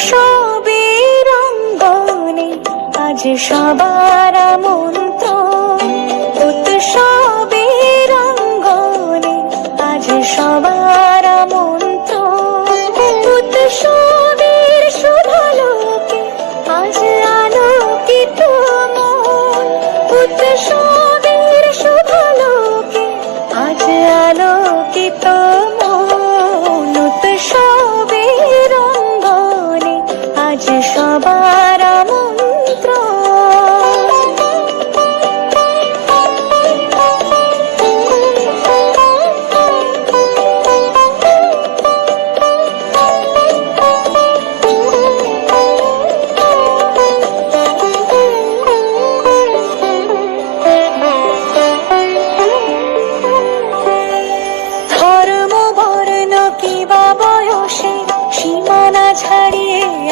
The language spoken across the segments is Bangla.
ছবির আজ সবার মন্ত্র উৎসবের অঙ্গনে আজ সবার মন্ত্র উৎসবের শুভলোকে আজ আলোকিত মন। উৎসবের শুভলোকে আজ আলোকিত মন। উৎসব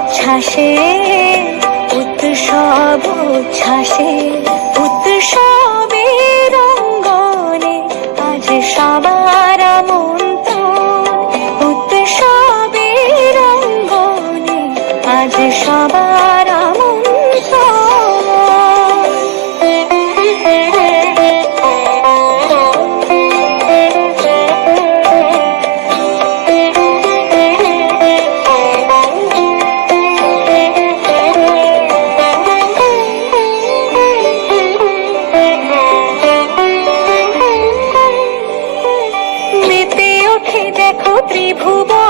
উচ্ছ্বাসে উৎসব উচ্ছ্বাসে অঙ্গনে আজ সবার আমন্ত্রণ। উৎসবের অঙ্গনে আজ সবার ผู้